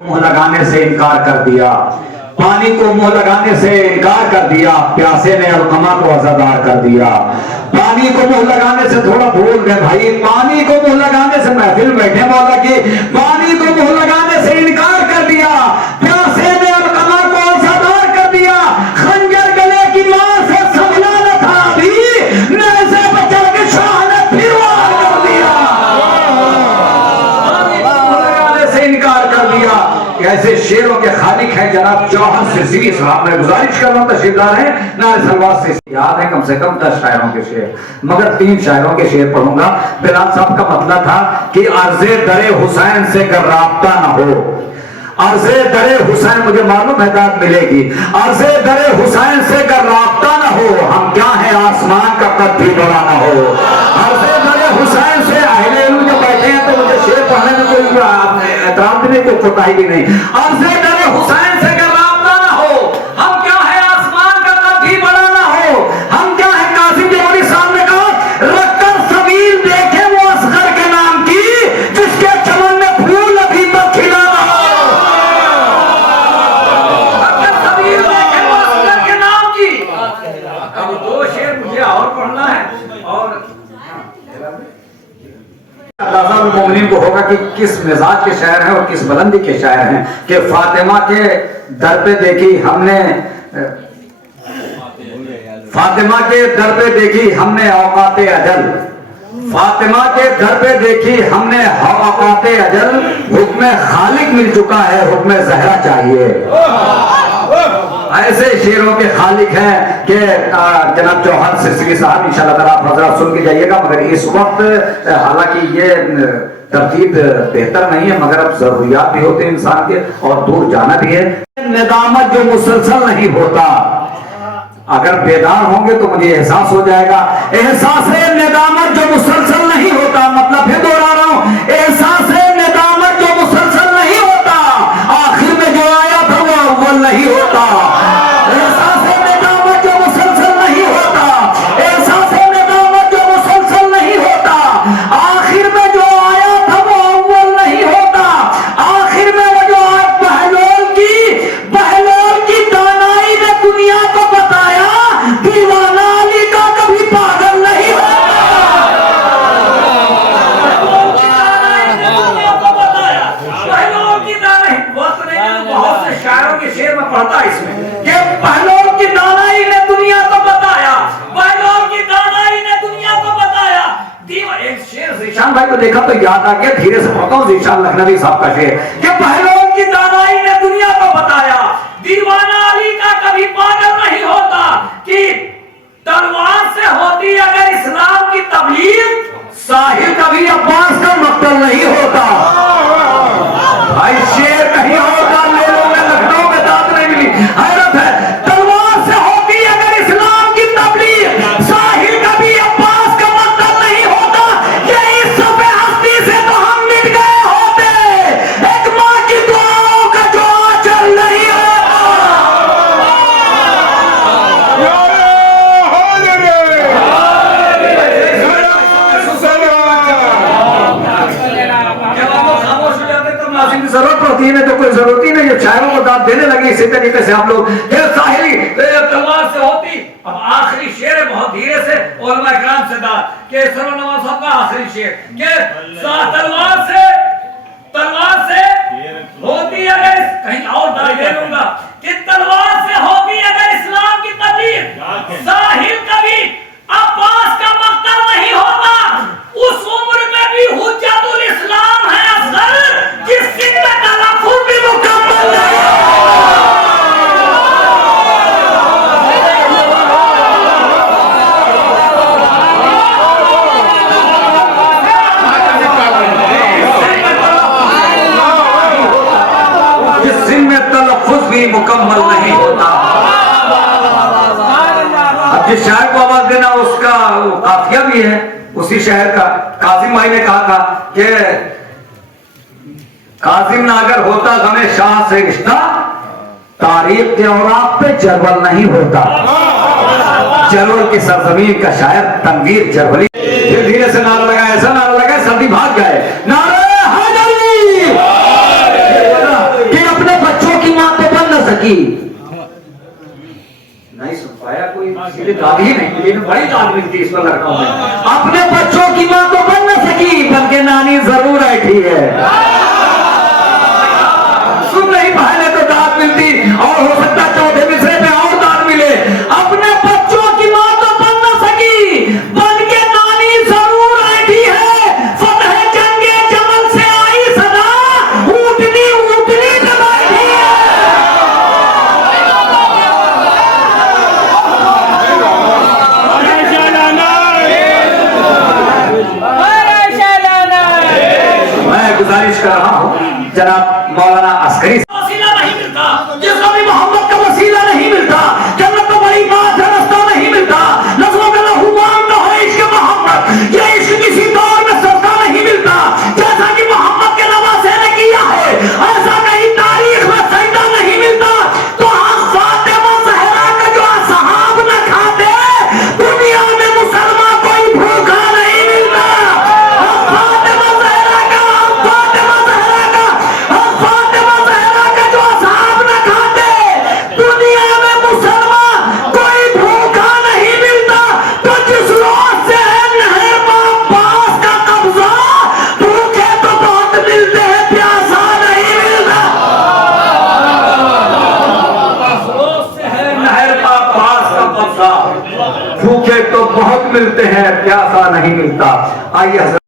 मुंह लगाने से इनकार कर दिया, पानी को मुंह लगाने से इनकार कर दिया, प्यासे ने अलकमा को अज़ादार कर दिया। पानी को मुंह लगाने से थोड़ा भूल गए भाई, पानी को मुंह लगाने से महफिल बैठे मौला की, पानी को मुंह लगाने से इनकार कर दिया, प्यासे ने अलकमा को अज़ादार कर दिया। खंजर गले की मां से संभला न था अभी, नैज़े बचा के शाह ने फिर वार कर दिया। पानी को मुंह लगाने से इनकार कर दिया। ऐसे शेरों के खालिक हैं जनाब जौहर सिरसी साहब। मैं गुजारिश कर रहा हूं तशरीफदार हैं नारे सलवात से याद है कम से कम 10 शायरों के शेर, मगर 3 शायरों के शेर पढ़ूंगा। बिलाल साहब का मतलब था कि अर्ज़े दरे हुसैन से कर राब्ता ना हो, अर्ज़े दरे हुसैन, मुझे मालूम है दाद मिलेगी, अर्ज़े दरे हुसैन से कर राब्ता ना हो, हम क्या है आसमान का कद भी बड़ा ना हो। अर्ज़े दरे हुसैन से अहले इल्म जब बैठे हैं तो मुझे शेर पढ़ने में कोई एतराज भी नहीं, कोई कोताही भी नहीं। अर्ज़े दरे हुसैन से कर राब्ता ना हो, हम क्या है आसमान का कद भी बड़ा ना हो, हम क्या है कासिम जलोरी साहब ने कहा रखकर सबील देखे वो असगर के नाम की, जिसके चमन में फूल अभी तक खिला ना हो। रखकर सबील देखे वो असगर के नाम की। अब 2 शेर मुझे और पढ़ना है और मोमिनीन को होगा कि किस मिजाज के शायर हैं और किस बुलंदी के शायर हैं। कि फातिमा के दर पे देखी हमने, फातिमा के दर पे देखी हमने औकाते अजल, फातिमा के दर पे देखी हमने औकाते अजल, हुक्म खालिक मिल चुका है, हुक्म ज़हरा चाहिए। ऐसे शेरों के खालिक हैं कि जनाब जौहर सिरसी साहब इंशाअल्लाह ताला आप हज़रात सुन के जाइएगा। मगर इस वक्त हालांकि ये तरतीब बेहतर नहीं है, मगर अब जरूरियात भी होते हैं इंसान के और दूर जाना भी है। निदामत जो मुसलसल नहीं होता, अगर बेदार होंगे तो मुझे एहसास हो जाएगा। एहसास है निदामत जो मुसलसल नहीं होता, मतलब फिर दोहरा रहा हूं, एहसास है निदामत जो मुसलसल नहीं होता, आखिर में जो आया था वो अव्वल नहीं होता। एहसास है निदामत जो मुसलसल नहीं होता, एहसास है निदामत जो मुसलसल नहीं होता, आखिर में जो आया था वो अव्वल नहीं होता। आखिर में वो जो बहलोल की दानाई ने दुनिया को बताया, दीवाना अली का कभी पागल नहीं होता। बहलोल की दानाई, वक्त नहीं है, बहुत से शायरों के शेर में पढ़ता इसमें कि बहलोल की दानाई ने दुनिया को बताया, बहलोल की दानाई ने दुनिया को बताया। एक शेर ज़ीशान भाई को देखा तो याद आ गया, धीरे से पढ़ता हूं ज़ीशान लखनवी साहब का शेर कि बहलोल की दानाई ने दुनिया को बताया, दीवाना अली का कभी पागल नहीं होता। कि तलवार से होती अगर इस्लाम की तबलीग, साहिल कभी अब्बास का मक्तल नहीं होता। भाई शेर कहीं होता ले लो, मैं लखनऊ में दाद नहीं मिली, हैरत है। तलवार से होती अगर इस्लाम की तबलीग, साहिल कभी अब्बास का मक्तल नहीं होता। ये इस सफे हस्ती से तो हम मिट गए होते, एक मां की दुआओं का जो आंचल नहीं होता। जरूरत होती है तो कोई जरूरत ही नहीं, शायरों को दाद देने लगे इसी तरीके से आप लोग। साहिली तलवार से होती, अब आखिरी शेर है बहुत धीरे से उलमा इकराम से दाद के सरवनवा साहब का आखिरी शेर के तलवार से होती अगर, कहीं और दाद दे दूंगा कि तलवार से होती अगर इस्लाम की तबलीग, साहिल कभी अब्बास का मक्तल नहीं होता। उस उम्र में भी हुज्जतुल इस्लाम है असगर, जिस सिंह में तलफ़ुज़ भी मुकम्मल नहीं है। जिस सिंह में तलफ़ुज़ भी मुकम्मल नहीं होता। अब जिस शायर को आवाज देना उसका काफिया भी है उसी शहर का। कासिम भाई ने कहा था कि कासिम ना अगर होता गमे शाह से रिश्ता, तारीख के औरात पे जरवल नहीं होता। जरवल की सरजमीन का शायर तनवीर जरवली। फिर धीरे से नारा लगाया, ऐसा नारा लगाया सर्दी भाग गए, नारे हैदरी। सकी। नहीं सुन पाया कोई, दाद ही नहीं मिली, बड़ी दाद मिलती इस पर लड़कों में। अपने बच्चों की मां तो बन न सकी, बल्कि नानी जरूर बैठी है। सुन नहीं पाए तो दाद मिलती, और हो सकता चौथे मिसरे में और दाद मिले। अपने बच्चों की मां तो बन न सकी, बन के नानी जरूर बैठी है। फतह जंगे जमल से आई सदा, ऊँटनी ऊँटनी पे बैठी है। मैं गुजारिश कर रहा हूँ जनाब मौलाना अस्करी, वसीला नहीं मिलता जिसको भी मोहम्मद का वसीला नहीं मिलता, जन्नत तो बड़ी बात है, रास्ता नहीं मिलता। नस्लों का लहू मांग न हो इश्क मोहम्मद, ये इश्क किसी दौर में सस्ता नहीं मिलता। जैसा कि मोहम्मद के नवासे ने किया है, ऐसा कहीं तारीख में सजदा नहीं मिलता। तो फातिमा ज़हरा का जो असहाब न खाते, दुनिया में मुसलमान कोई भूखा नहीं मिलता। फातिमा ज़हरा का जो असहाब न खाते, दुनिया में मुसलमान कोई भूखा नहीं मिलता। तो जिस रोज से है नहर पास का कब्जा, भूखे तो बहुत मिलते हैं, प्यासा नहीं मिलता। रोज से है नहर पास का कब्जा, भूखे तो बहुत मिलते हैं, प्यासा नहीं मिलता। आइए